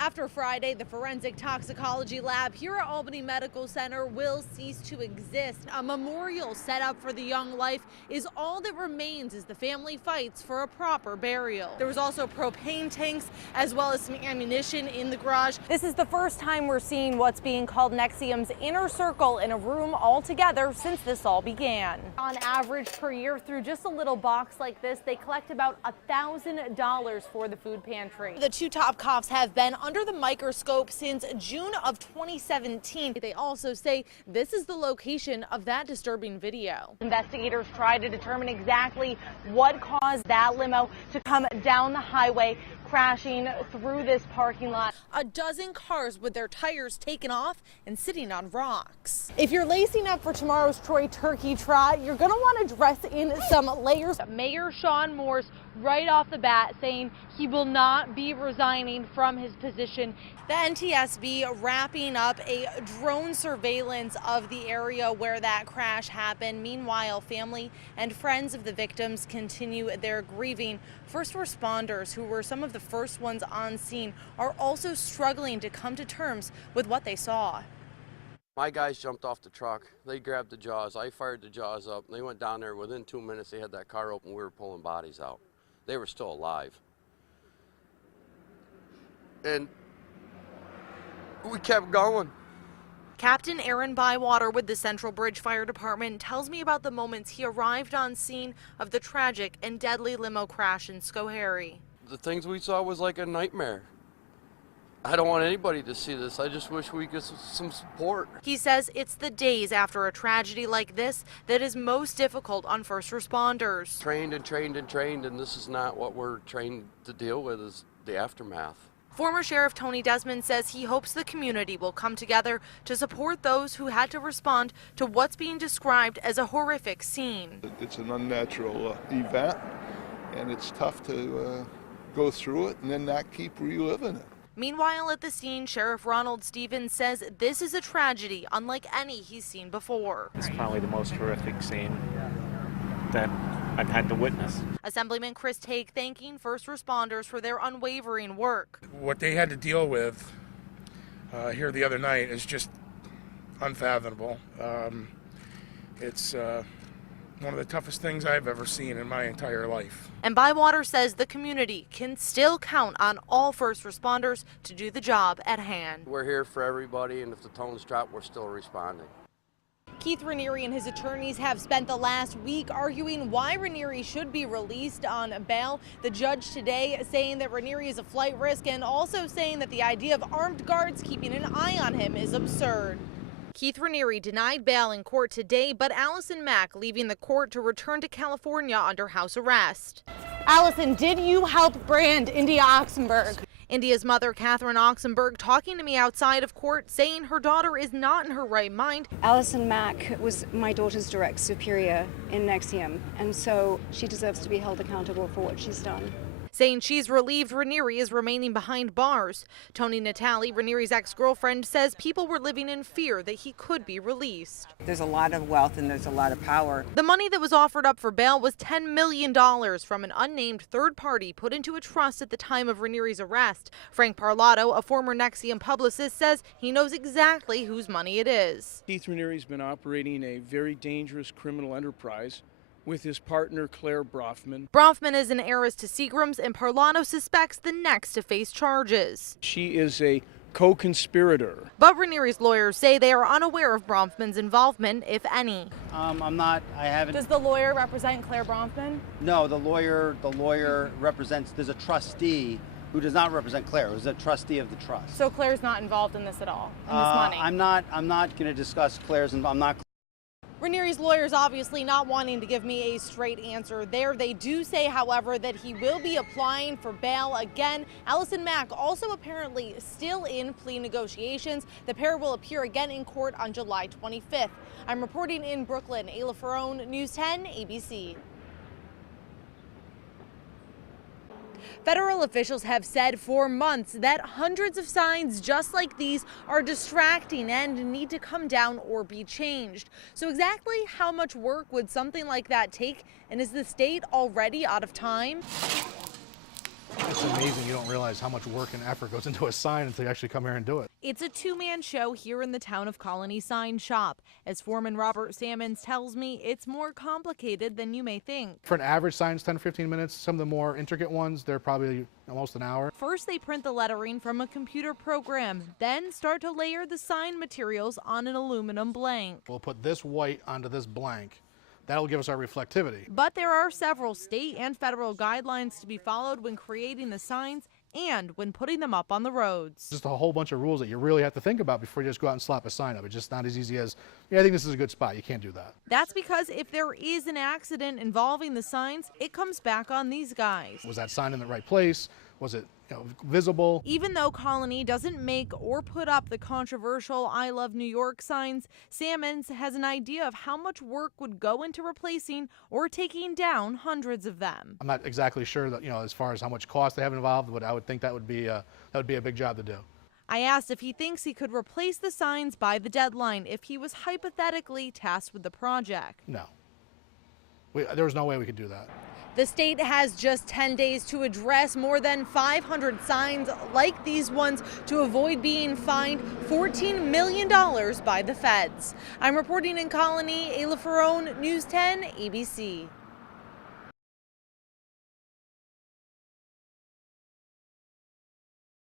After Friday, the forensic toxicology lab here at Albany Medical Center will cease to exist. A memorial set up for the young life is all that remains as the family fights for a proper burial. There was also propane tanks as well as some ammunition in the garage. This is the first time we're seeing what's being called NXIVM's inner circle in a room all together since this all began. On average per year, through just a little box like this, they collect about $1,000 for the food pantry. The two top cops have been under the microscope since June of 2017. They also say this is the location of that disturbing video. Investigators try to determine exactly what caused that limo to come down the highway, crashing through this parking lot. A dozen cars with their tires taken off and sitting on rocks. If you're lacing up for tomorrow's Troy Turkey Trot, you're going to want to dress in some layers. Mayor Sean Morse right off the bat saying he will not be resigning from his position. The NTSB wrapping up a drone surveillance of the area where that crash happened. Meanwhile, family and friends of the victims continue their grieving. First responders, who were some of the first ones on scene, are also struggling to come to terms with what they saw. My guys jumped off the truck. They grabbed the jaws. I fired the jaws up. They went down there. Within 2 minutes, they had that car open. We were pulling bodies out. They were still alive. And we kept going. Captain Aaron Bywater with the Central Bridge Fire Department tells me about the moments he arrived on scene of the tragic and deadly limo crash in Schoharie. The things we saw was like a nightmare. I don't want anybody to see this. I just wish we get some support. He says it's the days after a tragedy like this that is most difficult on first responders. Trained and trained and trained, and this is not what we're trained to deal with, is the aftermath. Former Sheriff Tony Desmond says he hopes the community will come together to support those who had to respond to what's being described as a horrific scene. It's an unnatural event, and it's tough to go through it and then not keep reliving it. Meanwhile, at the scene, Sheriff Ronald Stevens says this is a tragedy unlike any he's seen before. It's probably the most horrific scene that I've had to witness. Assemblyman Chris Haig thanking first responders for their unwavering work. What they had to deal with here the other night is just unfathomable. It's one of the toughest things I've ever seen in my entire life. And Bywater says the community can still count on all first responders to do the job at hand. We're here for everybody, and if the tones drop, we're still responding. Keith Raniere and his attorneys have spent the last week arguing why Raniere should be released on bail. The judge today saying that Raniere is a flight risk and also saying that the idea of armed guards keeping an eye on him is absurd. Keith Raniere denied bail in court today, but Allison Mack leaving the court to return to California under house arrest. Allison, did you help brand India Oxenberg? India's mother, Catherine Oxenberg, talking to me outside of court, saying her daughter is not in her right mind. Allison Mack was my daughter's direct superior in NXIVM, and so she deserves to be held accountable for what she's done. Saying she's relieved Raniere is remaining behind bars. Tony Natale, Raniere's ex-girlfriend, says people were living in fear that he could be released. There's a lot of wealth and there's a lot of power. The money that was offered up for bail was $10 million from an unnamed third party put into a trust at the time of Raniere's arrest. Frank Parlato, a former NXIVM publicist, says he knows exactly whose money it is. Keith Raniere's been operating a very dangerous criminal enterprise with his partner, Claire Brofman. Brofman is an heiress to Seagrams, and Parlato suspects the next to face charges. She is a co-conspirator. But Raniere's lawyers say they are unaware of Brofman's involvement, if any. I haven't. Does the lawyer represent Claire Brofman? No, the lawyer represents, there's a trustee who does not represent Claire, who's a trustee of the trust. So Claire's not involved in this at all, in this money? I'm not going to discuss Claire's involvement. Raniere's lawyers obviously not wanting to give me a straight answer there. They do say, however, that he will be applying for bail again. Allison Mack also apparently still in plea negotiations. The pair will appear again in court on July 25th. I'm reporting in Brooklyn. Ayla Ferrone, News 10, ABC. Federal officials have said for months that hundreds of signs just like these are distracting and need to come down or be changed. So exactly how much work would something like that take, and is the state already out of time? It's amazing. You don't realize how much work and effort goes into a sign until you actually come here and do it. It's a two-man show here in the town of Colony Sign Shop. As foreman Robert Sammons tells me, it's more complicated than you may think. For an average sign, it's 10 to 15 minutes. Some of the more intricate ones, they're probably almost an hour. First, they print the lettering from a computer program, then start to layer the sign materials on an aluminum blank. We'll put this white onto this blank. That'll give us our reflectivity. But there are several state and federal guidelines to be followed when creating the signs and when putting them up on the roads. Just a whole bunch of rules that you really have to think about before you just go out and slap a sign up. It's just not as easy as, yeah, I think this is a good spot. You can't do that. That's because if there is an accident involving the signs, it comes back on these guys. Was that sign in the right place? Was it visible? Even though Colony doesn't make or put up the controversial I Love New York signs, Sammons has an idea of how much work would go into replacing or taking down hundreds of them. I'm not exactly sure that, as far as how much cost they have involved, but I would think that would be a big job to do. I asked if he thinks he could replace the signs by the deadline if he was hypothetically tasked with the project. No. There was no way we could do that. The state has just 10 days to address more than 500 signs like these ones to avoid being fined $14 million by the feds. I'm reporting in Colony, Ayla Ferrone, News 10, ABC.